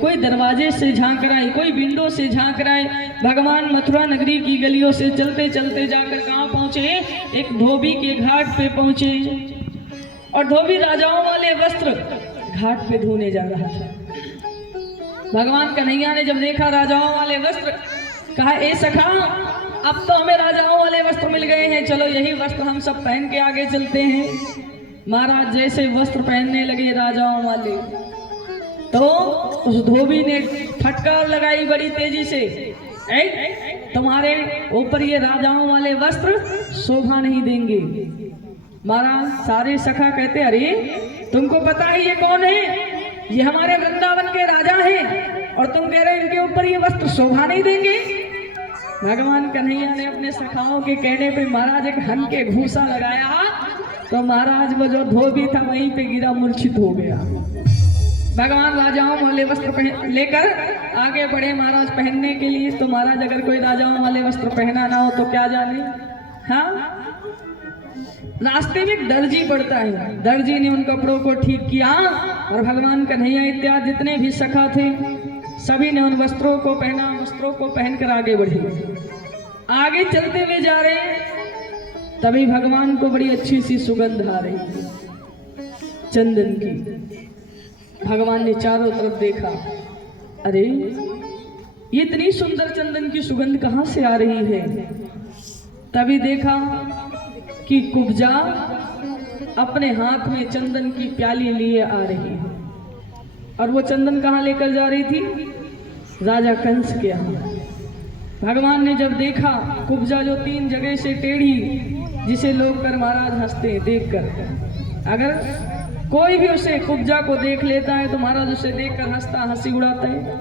कोई दरवाजे से झांक रहा है, कोई विंडो से झांक रहा है। भगवान मथुरा नगरी की गलियों से चलते चलते जाकर कहाँ पहुंचे? एक धोबी के घाट पे पहुंचे और धोबी राजाओं वाले वस्त्र घाट पे धोने जा रहा था। भगवान कन्हैया ने जब देखा राजाओं वाले वस्त्र, कहा ए सखा, अब तो हमें राजाओं वाले वस्त्र मिल गए हैं, चलो यही वस्त्र हम सब पहन के आगे चलते हैं। महाराज जैसे वस्त्र पहनने लगे राजाओं वाले, तो उस धोबी ने फटकार लगाई बड़ी तेजी से, तुम्हारे ऊपर ये राजाओं वाले वस्त्र शोभा नहीं देंगे। महाराज सारे सखा कहते, अरे तुमको पता है ये कौन है? ये हमारे वृंदावन के राजा हैं और तुम कह रहे हो इनके ऊपर ये वस्त्र शोभा नहीं देंगे। भगवान कन्हैया ने अपने सखाओं के कहने पे महाराज एक हन के घूसा लगाया, तो महाराज वो जो धोबी था वहीं पे गिरा, मूर्छित हो गया। भगवान राजाओं वाले वस्त्र लेकर आगे बढ़े महाराज पहनने के लिए। तो महाराज अगर कोई राजाओं वाले वस्त्र पहना ना हो तो क्या जाने। हाँ, रास्ते में एक दर्जी पड़ता है, दर्जी ने उन कपड़ों को ठीक किया और भगवान कन्हैया इत्यादि जितने भी सखा थे सभी ने उन वस्त्रों को पहना, वस्त्रों को पहनकर आगे बढ़े। आगे चलते हुए जा रहे हैं, तभी भगवान को बड़ी अच्छी सी सुगंध आ रही है चंदन की। भगवान ने चारों तरफ देखा, अरे ये इतनी सुंदर चंदन की सुगंध कहाँ से आ रही है? तभी देखा कि कुब्जा अपने हाथ में चंदन की प्याली लिए आ रही है। और वो चंदन कहाँ लेकर जा रही थी? राजा कंस के यहाँ। भगवान ने जब देखा कुब्जा जो 3 जगह से टेढ़ी, जिसे लोग कर महाराज हंसते देखकर, अगर कोई भी उसे कुब्जा को देख लेता है तो महाराज उसे देखकर हंसता, हंसी उड़ाता है।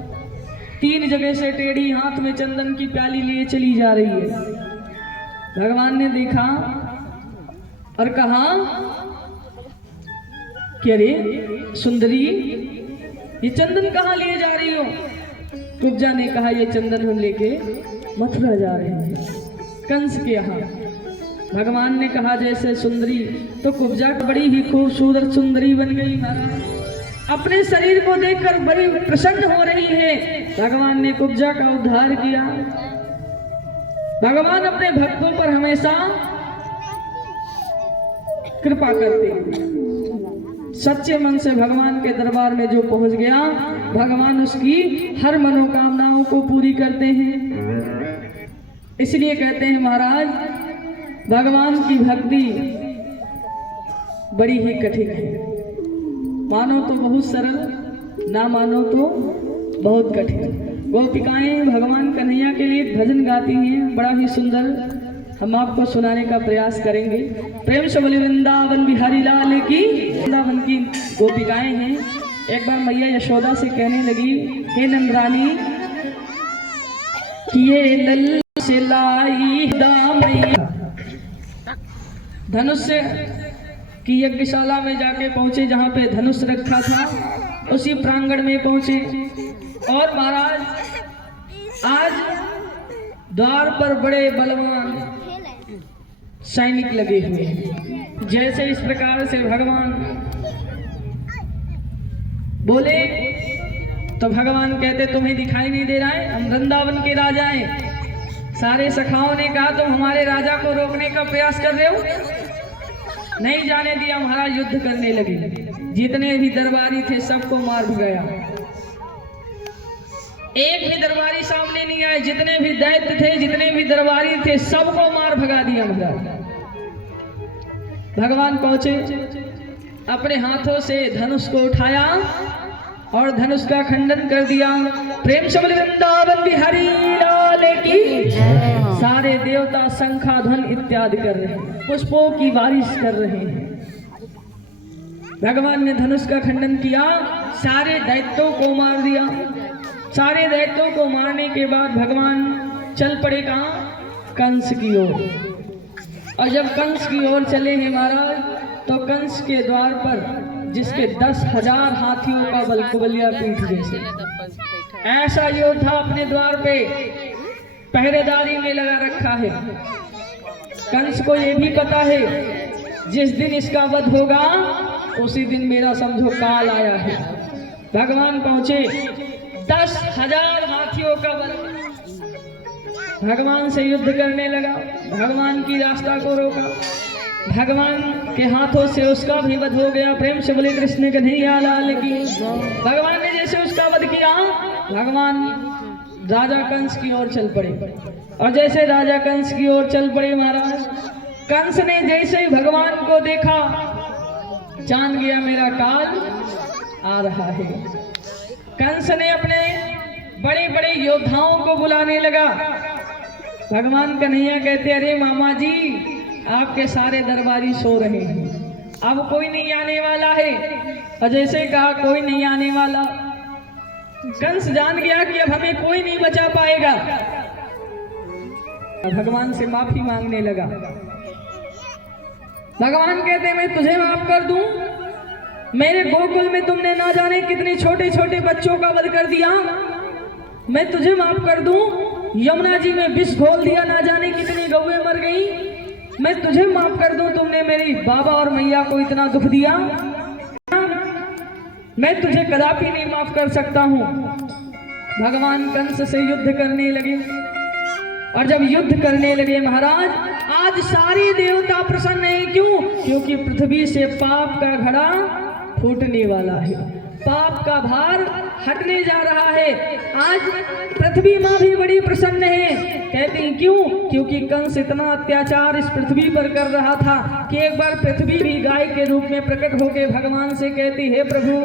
3 जगह से टेढ़ी, हाथ में चंदन की प्याली लिए चली जा रही है। भगवान ने देखा और कहा कि अरे सुंदरी, ये चंदन कहाँ लिए जा रही हो? कुब्जा ने कहा ये चंदन हम लेके मथुरा जा रहे हैं, कंस के यहाँ। भगवान ने कहा जैसे सुंदरी, तो कुब्जा बड़ी ही खूबसूरत सुंदरी बन गई महाराज। अपने शरीर को देखकर बड़ी प्रसन्न हो रही है। भगवान ने कुब्जा का उद्धार किया। भगवान अपने भक्तों पर हमेशा कृपा करते हैं। सच्चे मन से भगवान के दरबार में जो पहुंच गया, भगवान उसकी हर मनोकामनाओं को पूरी करते हैं। इसलिए कहते हैं महाराज, भगवान की भक्ति बड़ी ही कठिन है। मानो तो बहुत सरल, ना मानो तो बहुत कठिन। गोपिकाएं भगवान कन्हैया के लिए भजन गाती हैं, बड़ा ही सुंदर। हम आपको सुनाने का प्रयास करेंगे। प्रेम से बोले वृंदावन बिहारी लाल की। वृंदावन की गोपिकाएं हैं। एक बार मैया यशोदा से कहने लगी, हे नंदरानी, किए लल से लाई दामैया। धनुष की यज्ञशाला में जाके पहुंचे, जहाँ पे धनुष रखा था उसी प्रांगण में पहुंचे। और महाराज आज द्वार पर बड़े बलवान सैनिक लगे हुए हैं। जैसे इस प्रकार से भगवान बोले तो भगवान कहते, तुम्हें दिखाई नहीं दे रहा है? हम वृंदावन के राजा हैं। सारे सखाओं ने कहा, तुम हमारे राजा को रोकने का प्रयास कर रहे हो। नहीं जाने दिया महाराज, युद्ध करने लगे। जितने भी दरबारी थे सबको मार गया। एक भी दरबारी सामने नहीं आए। जितने भी दैत्य थे, जितने भी दरबारी थे, सबको मार भगा दिया महाराज। भगवान पहुंचे, अपने हाथों से धनुष को उठाया और धनुष का खंडन कर दिया। प्रेम से बोले वृंदावन बिहारी लाल की। सारे देवता शंखा ध्वन इत्यादि कर रहे हैं, पुष्पों की बारिश कर रहे हैं। भगवान ने धनुष का खंडन किया, सारे दैत्यों को मार दिया। सारे दैत्यों को मारने के बाद भगवान चल पड़े कहाँ? कंस की ओर। और जब कंस की ओर चले हैं महाराज, तो कंस के द्वार पर जिसके 10,000 हाथियों का बल, कुबलिया पीठ जैसे ऐसा योद्धा अपने द्वार पे पहरेदारी में लगा रखा है। कंस को ये भी पता है जिस दिन इसका वध होगा उसी दिन मेरा समझो काल आया है। भगवान पहुंचे 10,000 हाथियों का बल भगवान से युद्ध करने लगा। भगवान की रास्ता को रोका, भगवान के हाथों से उसका भी वध हो गया। प्रेम से बोले कृष्ण कन्हैया लाल की। भगवान ने जैसे उसका वध किया, भगवान राजा कंस की ओर चल पड़े। और जैसे राजा कंस की ओर चल पड़े महाराज, कंस ने जैसे ही भगवान को देखा जान गया मेरा काल आ रहा है। कंस ने अपने बड़े बड़े योद्धाओं को बुलाने लगा। भगवान कन्हैया कहते अरे मामा जी आपके सारे दरबारी सो रहे हैं, अब कोई नहीं आने वाला है। और जैसे कहा कोई नहीं आने वाला, कंस जान गया कि अब हमें कोई नहीं बचा पाएगा। भगवान से माफी मांगने लगा। भगवान कहते मैं तुझे माफ कर दूं, मेरे गोकुल में तुमने ना जाने कितने छोटे छोटे बच्चों का वध कर दिया, मैं तुझे माफ कर दूं। यमुना जी में विष घोल दिया, ना जाने कितनी गौएं मर गई, मैं तुझे माफ कर दूं। तुमने मेरी बाबा और मैया को इतना दुख दिया, मैं तुझे कदापि नहीं माफ कर सकता हूं। भगवान कंस से युद्ध करने लगे। और जब युद्ध करने लगे महाराज, आज सारे देवता प्रसन्न हैं। क्यों? क्योंकि पृथ्वी से पाप का घड़ा फूटने वाला है, पाप का भार हटने जा रहा है। आज पृथ्वी माँ भी बड़ी प्रसन्न है। कहती हैं क्यों? क्योंकि कंस इतना अत्याचार इस पृथ्वी पर कर रहा था कि एक बार पृथ्वी भी गाय के रूप में प्रकट होकर भगवान से कहती है प्रभु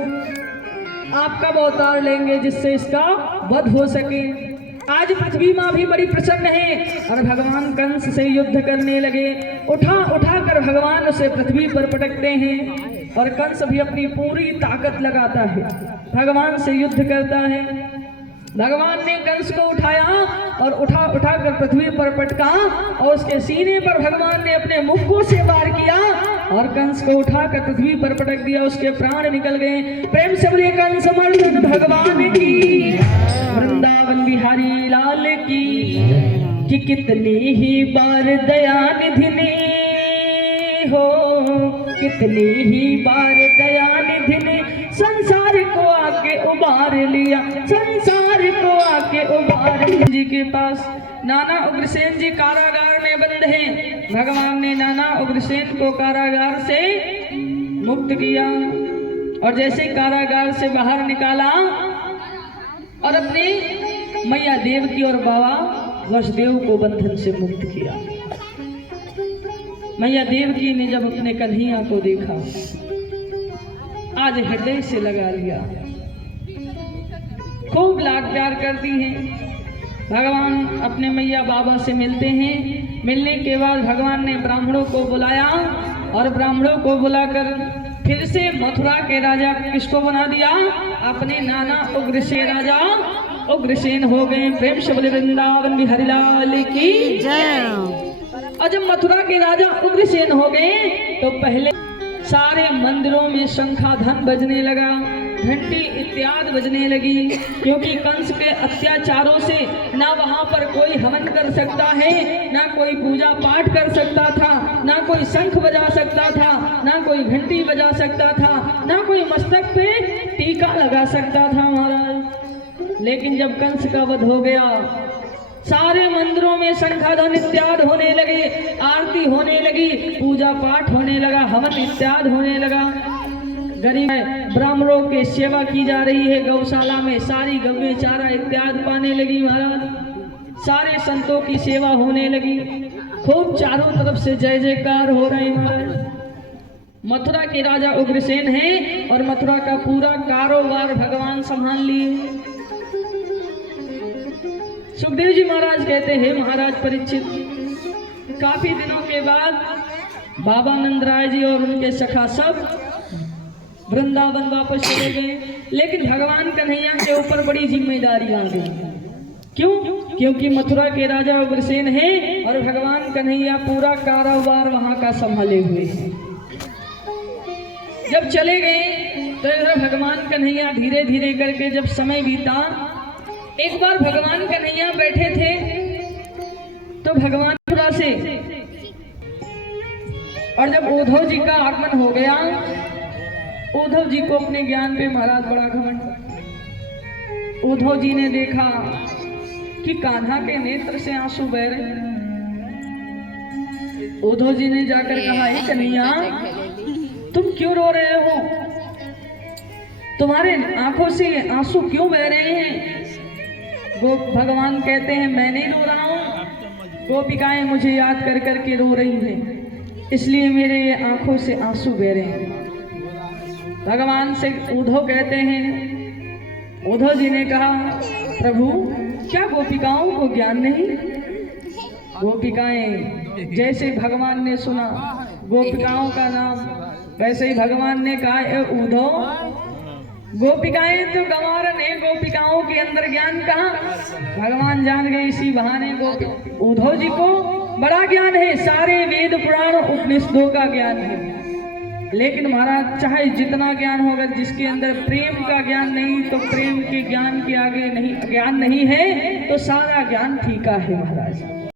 आप कब अवतार लेंगे जिससे इसका वध हो सके। आज पृथ्वी माँ भी बड़ी प्रसन्न है। और भगवान कंस से युद्ध करने लगे। उठा उठा कर भगवान उसे पृथ्वी पर पटकते हैं। और कंस भी अपनी पूरी ताकत लगाता है, भगवान से युद्ध करता है। भगवान ने कंस को उठाया और उठा उठा कर पृथ्वी पर पटका और उसके सीने पर भगवान ने अपने मुक्कों से वार किया और कंस को उठाकर पृथ्वी पर पटक दिया। उसके प्राण निकल गए। प्रेम से बोले कंस मर्दन भगवान की, वृंदावन बिहारी लाल की। कि कितनी ही बार दयानिधि ने हो, कितनी ही बार दयानिधि ने संसार को आके उबार लिया, संसार को आके उबार जी के पास नाना उग्रसेन जी कारागार में बंद हैं। भगवान ने नाना उग्रसेन को कारागार से मुक्त किया और जैसे कारागार से बाहर निकाला और अपने मैया देवकी और बाबा वसुदेव को बंधन से मुक्त किया। मैया देवकी ने जब अपने कन्हैया को देखा, आज हृदय से लगा लिया, खूब लाड प्यार करती हैं। भगवान अपने मैया बाबा से मिलते हैं। मिलने के बाद भगवान ने ब्राह्मणों को बुलाया और ब्राह्मणों को बुलाकर फिर से मथुरा के राजा किसको बना दिया? अपने नाना उग्रसेन राजा उग्रसेन हो गए। प्रेम से बोले वृंदावन बिहारी लाल की जय। और जब मथुरा के राजा उग्रसेन हो गए तो पहले सारे मंदिरों में शंखाधन बजने लगा, घंटी इत्यादि बजने लगी। क्योंकि कंस के अत्याचारों से ना वहां पर कोई हवन कर सकता है, ना कोई पूजा पाठ कर सकता था, ना कोई शंख बजा सकता था, ना कोई घंटी बजा सकता था, ना कोई मस्तक पे टीका लगा सकता था महाराज। लेकिन जब कंस का वध हो गया, सारे मंदिरों में शंखाधन इत्यादि होने लगे, आरती होने लगी, पूजा पाठ होने लगा, हवन इत्यादि होने लगा। गरीब ब्राह्मणों के सेवा की जा रही है। गौशाला में सारी गौएं चारा इत्यादि पाने लगी महाराज। सारे संतों की सेवा होने लगी। खूब चारों तरफ से जय जयकार हो रहे महाराज। मथुरा के राजा उग्रसेन हैं और मथुरा का पूरा कारोबार भगवान संभाल लिए। सुखदेव जी महाराज कहते हैं महाराज परीक्षित, काफी दिनों के बाद बाबा नंदराय जी और उनके सखा सब वृंदावन वापस चले गए। लेकिन भगवान कन्हैया के ऊपर बड़ी जिम्मेदारी आ गई। क्यों? क्योंकि मथुरा के राजा उग्रसेन हैं और भगवान कन्हैया पूरा कारोबार वहां का संभाले हुए हैं। जब चले गए तो भगवान कन्हैया धीरे धीरे करके जब समय बीता, एक बार भगवान कन्हैया बैठे थे तो भगवान मथुरा से, और जब उद्धव जी का आगमन हो गया, उद्धव जी को अपने ज्ञान पे महाराज बड़ा घमंड। उद्धव जी ने देखा कि कान्हा के नेत्र से आंसू बह रहे हैं। उद्धव जी ने जाकर कहा, हे कन्हैया, तुम क्यों रो रहे हो? तुम्हारे आंखों से आंसू क्यों बह रहे हैं? भगवान कहते हैं, मैं नहीं रो रहा हूँ, गोपिकाएं मुझे याद कर करके रो रही हैं, इसलिए मेरे आंखों से आंसू बह रहे हैं। भगवान से उद्धव कहते हैं, उद्धव जी ने कहा, प्रभु क्या गोपिकाओं को ज्ञान नहीं? गोपिकाएं जैसे भगवान ने सुना गोपिकाओं का नाम, वैसे ही भगवान ने कहा, उद्धव गोपिकाएं तो गंवारन है, गोपिकाओं के अंदर ज्ञान कहाँ? भगवान जान गए इसी बहाने उद्धव जी को बड़ा ज्ञान है, सारे वेद पुराण उपनिषदों का ज्ञान है। लेकिन महाराज चाहे जितना ज्ञान हो, अगर जिसके अंदर प्रेम का ज्ञान नहीं, तो प्रेम के ज्ञान के आगे नहीं ज्ञान नहीं है, तो सारा ज्ञान फीका है महाराज।